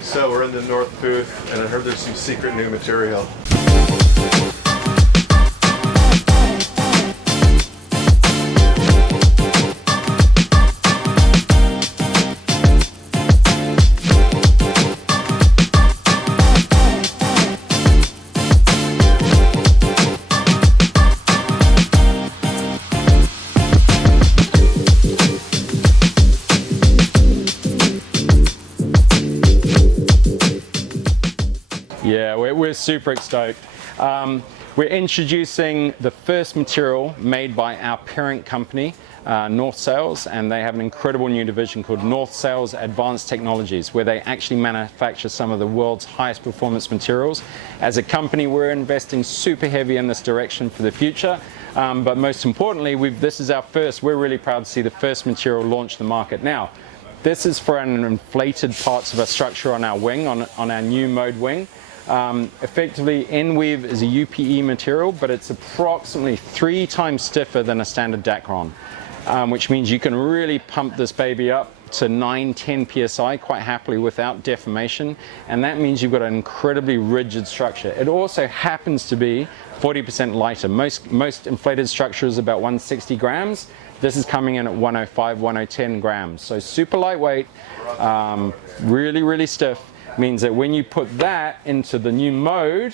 So we're in the North booth, and I heard there's some secret new material. Yeah, we're super stoked. We're introducing the first material made by our parent company, North Sails, and they have an incredible new division called North Sails Advanced Technologies, where they actually manufacture some of the world's highest performance materials. As a company, we're investing super heavy in this direction for the future, but most importantly, this is our first, we're really proud to see the first material launch the market. Now, this is for an inflated parts of our structure on our wing, on our new mode wing. Effectively, N-weave is a UPE material, but it's approximately 3 times stiffer than a standard Dacron, which means you can really pump this baby up to 9-10 psi quite happily without deformation, and that means you've got an incredibly rigid structure. It also happens to be 40% lighter. Most inflated structures about 160 grams. This is coming in at 105, 110 grams. So super lightweight, really stiff. Means that when you put that into the new mode,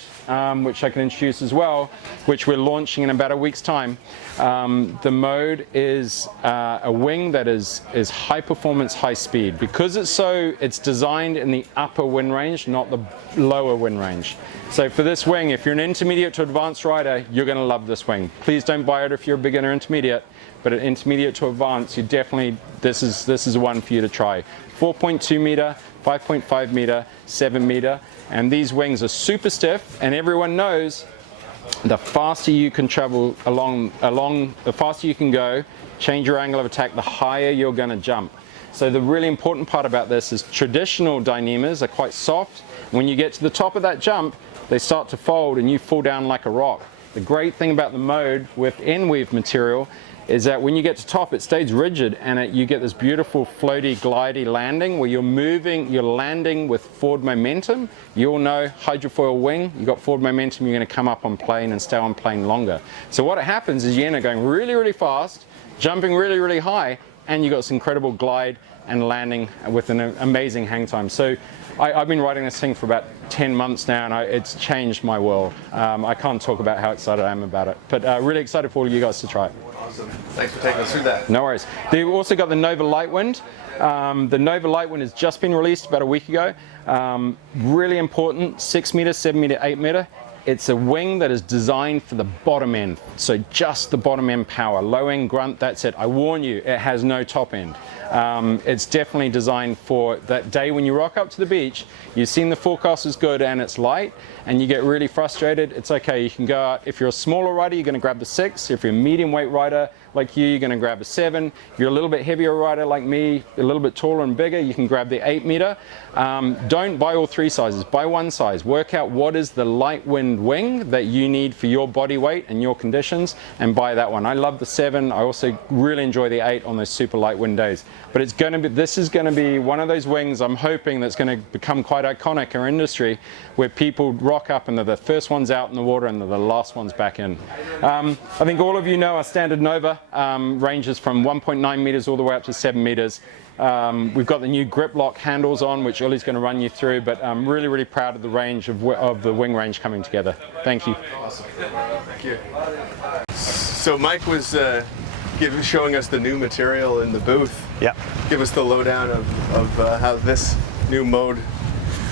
which I can introduce as well, which we're launching in about a week's time, the mode is a wing that is high performance, high speed. Because it's designed in the upper wind range, not the lower wind range. So for this wing, if you're an intermediate to advanced rider, you're going to love this wing. Please don't buy it if you're a beginner intermediate, but an intermediate to advanced, this is one for you to try. 4.2 meter, 5.5 meter, 7 meter, and these wings are super stiff, and everyone knows the faster you can travel along, the faster you can go, change your angle of attack, the higher you're going to jump. So the really important part about this is traditional Dynemas are quite soft. When you get to the top of that jump, they start to fold and you fall down like a rock. The great thing about the mode with N-weave material is that when you get to top, it stays rigid, and you get this beautiful floaty, glidey landing where you're landing with forward momentum. You all know hydrofoil wing, you got forward momentum, you're going to come up on plane and stay on plane longer. So what happens is you end up going really fast, jumping really high, and you got this incredible glide and landing with an amazing hang time. So I've been riding this thing for about 10 months now, and it's changed my world. I can't talk about how excited I am about it, but really excited for all you guys to try it. Awesome. Thanks for taking us through that. No worries. They've also got the Nova Lightwind. The Nova Lightwind has just been released about a week ago. Really important, 6 meter, 7 meter, 8 meter. It's a wing that is designed for the bottom end, so just the bottom end power, low end grunt, that's it. I warn you, it has no top end. It's definitely designed for that day when you rock up to the beach, you've seen the forecast is good and it's light, and you get really frustrated. It's okay, you can go out. If you're a smaller rider, you're going to grab the 6. If you're a medium weight rider like you're going to grab a 7. If you're a little bit heavier rider like me, a little bit taller and bigger, you can grab the 8 meter. Don't buy all 3 sizes, buy one size. Work out what is the light wind wing that you need for your body weight and your conditions, and buy that one. I love the 7. I also really enjoy the 8 on those super light wind days. But this is going to be one of those wings, I'm hoping, that's going to become quite iconic in our industry, where people rock up and they're the first ones out in the water and they're the last ones back in. I think all of you know our standard Nova ranges from 1.9 meters all the way up to 7 meters. We've got the new grip lock handles on, which Uli's going to run you through, but I'm really proud of the range of the wing range coming together. Thank you. Awesome. Thank you. So Mike was showing us the new material in the booth. Yeah. Give us the lowdown of how this new mode.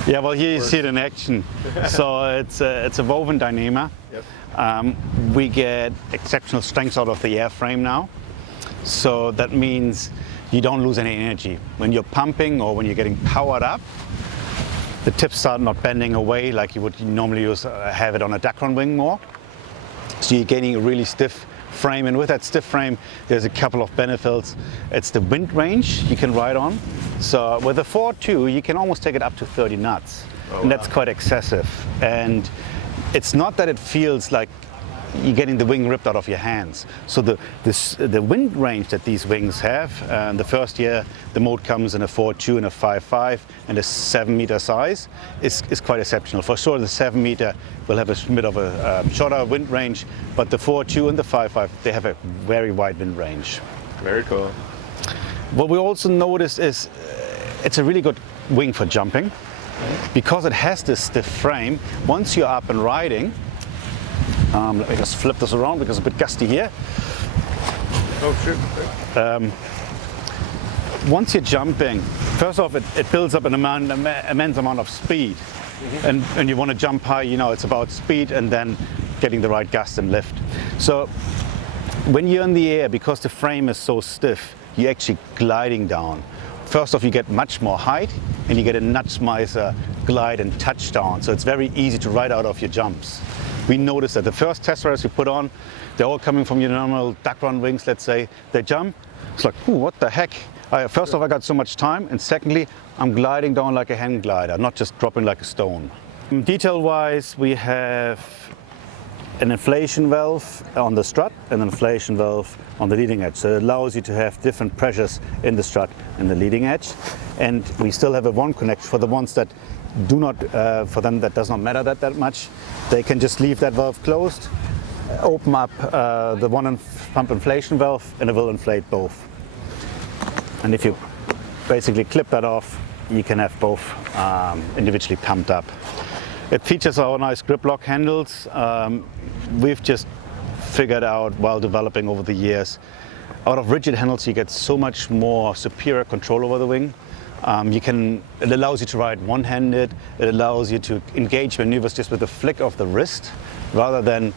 Yeah, well, here you see it in action. So it's a woven Dynema. Yep. We get exceptional strength out of the airframe now. So that means you don't lose any energy. When you're pumping or when you're getting powered up, the tips start not bending away like you would normally have it on a Dacron wing more. So you're gaining a really stiff frame, and with that stiff frame, there's a couple of benefits. It's the wind range you can ride on. So with the 4.2, you can almost take it up to 30 knots. Oh, and that's quite excessive. And it's not that it feels like you're getting the wing ripped out of your hands. So the wind range that these wings have, the first year the mode comes in a 4.2 and a 5.5 and a 7 meter size, is quite exceptional. For sure the 7 meter will have a bit of a shorter wind range, but the 4.2 and the 5.5, they have a very wide wind range. Very cool. What we also noticed is it's a really good wing for jumping because it has this stiff frame. Once you're up and riding, let me just flip this around because it's a bit gusty here. Oh, shoot. Once you're jumping, first off, it builds up an immense amount of speed. And you want to jump high, you know, it's about speed and then getting the right gust and lift. So when you're in the air, because the frame is so stiff, you're actually gliding down. First off, you get much more height and you get a much nicer glide and touchdown. So it's very easy to ride out of your jumps. We noticed that the first test riders we put on, they're all coming from your normal duck run wings, let's say. They jump, it's like, ooh, what the heck? First off, I got so much time, and secondly, I'm gliding down like a hand glider, not just dropping like a stone. Detail-wise, we have an inflation valve on the strut and an inflation valve on the leading edge. So it allows you to have different pressures in the strut and the leading edge. And we still have a one connect for the ones that do not, for them that does not matter that much. They can just leave that valve closed, open up the one pump inflation valve, and it will inflate both. And if you basically clip that off, you can have both individually pumped up. It features our nice grip lock handles. We've just figured out while developing over the years, out of rigid handles you get so much more superior control over the wing. It allows you to ride one-handed. It allows you to engage maneuvers just with a flick of the wrist, rather than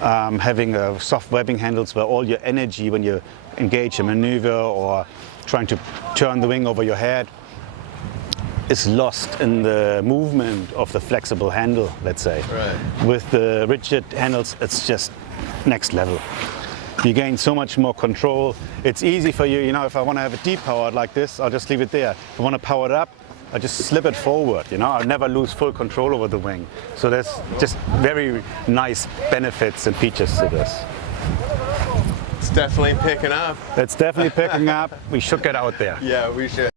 having soft webbing handles where all your energy when you engage a maneuver or trying to turn the wing over your head is lost in the movement of the flexible handle, let's say. Right. With the rigid handles, it's just next level. You gain so much more control. It's easy for you, if I want to have it depowered like this, I'll just leave it there. If I want to power it up, I just slip it forward, I'll never lose full control over the wing. So there's just very nice benefits and features to this. It's definitely picking up. It's definitely picking up. We should get out there. Yeah, we should.